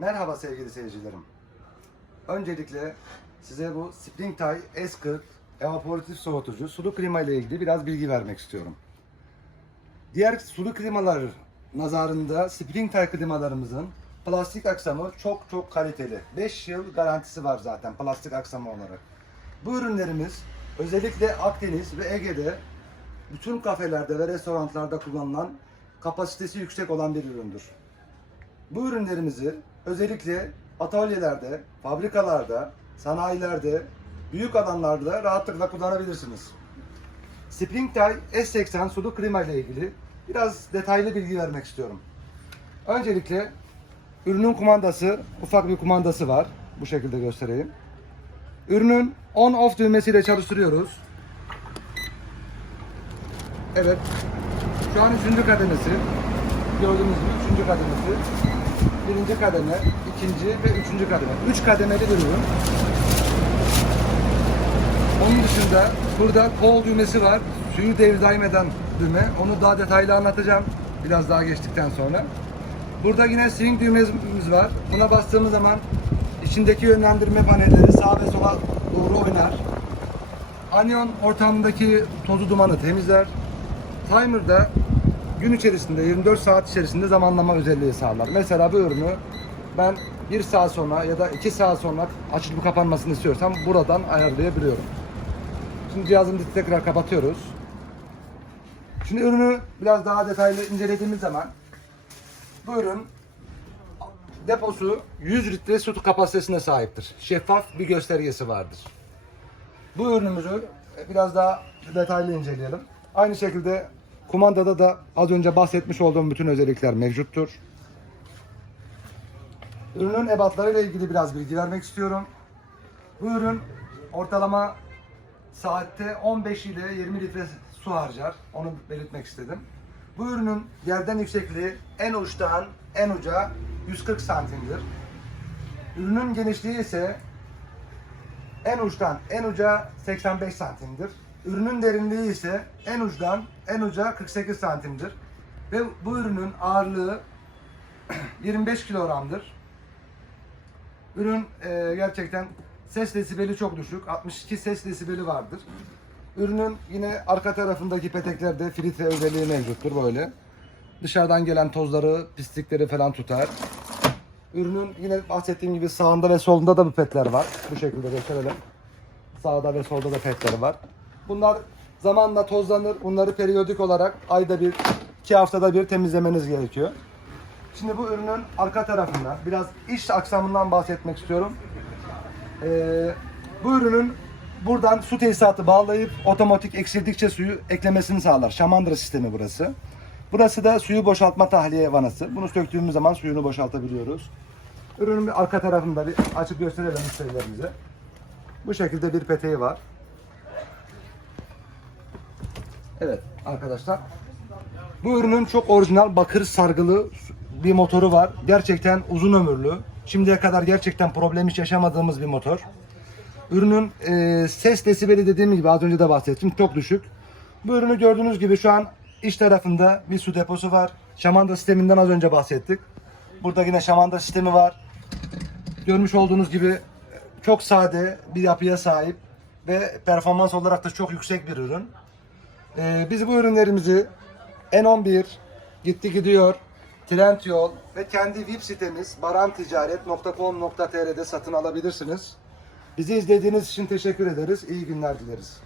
Merhaba sevgili seyircilerim. Öncelikle size bu Springtime S40 evaporatif soğutucu sulu klima ile ilgili biraz bilgi vermek istiyorum. Diğer sulu klimalar nazarında Springtime klimalarımızın plastik aksamı çok çok kaliteli. 5 yıl garantisi var zaten plastik aksamı olarak. Bu ürünlerimiz özellikle Akdeniz ve Ege'de bütün kafelerde ve restoranlarda kullanılan kapasitesi yüksek olan bir üründür. Bu ürünlerimizi özellikle atölyelerde, fabrikalarda, sanayilerde, büyük alanlarda rahatlıkla kullanabilirsiniz. Springtime S80 sulu klima ile ilgili biraz detaylı bilgi vermek istiyorum. Öncelikle ürünün kumandası, ufak bir kumandası var. Bu şekilde göstereyim. Ürünün on off düğmesiyle çalıştırıyoruz. Evet. Şu an üçüncü kademesi. Gördüğünüz gibi üçüncü kademesi. Birinci kademe, ikinci ve üçüncü kademe. Üç kademeli bir ürün. Onun dışında burada kol düğmesi var. Suyu devir daim eden düğme. Onu daha detaylı anlatacağım. Biraz daha geçtikten sonra. Burada yine swing düğmemiz var. Buna bastığımız zaman içindeki yönlendirme panelleri sağa ve sola doğru oynar. Anion ortamındaki tozu dumanı temizler. Timer'da gün içerisinde 24 saat içerisinde zamanlama özelliği sağlar. Mesela bu ürünü ben 1 saat sonra ya da 2 saat sonra açılıp kapanmasını istiyorsam buradan ayarlayabiliyorum. Şimdi cihazımızı tekrar kapatıyoruz. Şimdi ürünü biraz daha detaylı incelediğimiz zaman bu ürün deposu 100 litre su kapasitesine sahiptir. Şeffaf bir göstergesi vardır. Bu ürünümüzü biraz daha detaylı inceleyelim. Aynı şekilde kumandada da az önce bahsetmiş olduğum bütün özellikler mevcuttur. Ürünün ebatları ile ilgili biraz bilgi vermek istiyorum. Bu ürün ortalama saatte 15 ile 20 litre su harcar. Onu belirtmek istedim. Bu ürünün yerden yüksekliği en uçtan en uca 140 santimdir. Ürünün genişliği ise en uçtan en uca 85 santimdir. Ürünün derinliği ise en uçtan en uca 48 santimdir. Ve bu ürünün ağırlığı 25 kilogramdır. Ürün e, gerçekten ses desibeli çok düşük. 62 ses desibeli vardır. Ürünün yine arka tarafındaki peteklerde filtre özelliği mevcuttur böyle. Dışarıdan gelen tozları, pislikleri falan tutar. Ürünün yine bahsettiğim gibi sağında ve solunda da bu petler var. Bu şekilde gösterelim. Sağda ve solda da petleri var. Bunlar zamanla tozlanır. Bunları periyodik olarak ayda bir, iki haftada bir temizlemeniz gerekiyor. Şimdi bu ürünün arka tarafında biraz iç aksamından bahsetmek istiyorum. Ee, bu ürünün buradan su tesisatı bağlayıp otomatik eksildikçe suyu eklemesini sağlar. Şamandıra sistemi burası. Burası da suyu boşaltma tahliye vanası. Bunu söktüğümüz zaman suyunu boşaltabiliyoruz. Ürünün bir arka tarafında bir açıp gösterelim müşterilerimize. Bu şekilde bir peteği var. Evet arkadaşlar. Bu ürünün çok orijinal bakır sargılı bir motoru var. Gerçekten uzun ömürlü. Şimdiye kadar gerçekten problem hiç yaşamadığımız bir motor. Ürünün e, ses desibeli dediğim gibi az önce de bahsettim çok düşük. Bu ürünü gördüğünüz gibi şu an iç tarafında bir su deposu var. Şamanda sisteminden az önce bahsettik. Burada yine şamanda sistemi var. Görmüş olduğunuz gibi çok sade bir yapıya sahip ve performans olarak da çok yüksek bir ürün. Ee, biz bu ürünlerimizi N11, Gitti Gidiyor, Trendyol ve kendi web sitemiz baranticaret.com.tr'de satın alabilirsiniz. Bizi izlediğiniz için teşekkür ederiz. İyi günler dileriz.